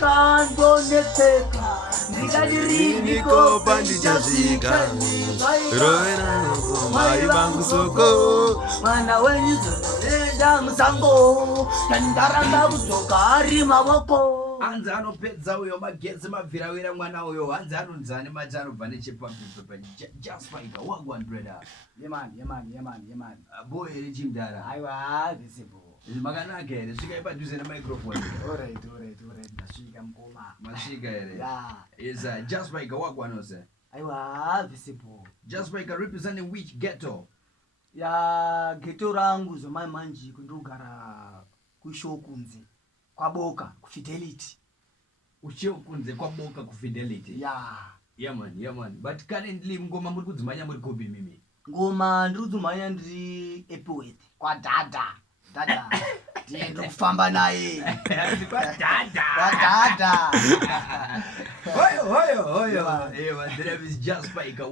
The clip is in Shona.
Kando neteka ndikadirini ko pandichazika rovena mai vangu soko mwana wenyu enda musango tandaramba kudzoka ari mavoko hanzi anopedza uyo magetsi mabvirawira mwana uyo hanzi anonzani mati anobva nechepampepa Jah Spiker wagwandreda yeman boy ere chimdara aiwa visible makanaka here svikai padhuze nemicrophone alright ndasvika mukoma masvika here yeah is Jah Spiker wagwanose aiwa visible Jah Spiker representing which ghetto ya ghetto rangu zomai manji kundogara kushokunzi kwaboka kufidelity uchiokunze kwaboka kufidelity yeah man but currently ngoma muri kudzimanya muri kopi mimi ngoma ndiri kudzimanya ndiri Epworth kwadhadha ndienda kufamba naye kwadhadha hoyo my name is Jah Spiker.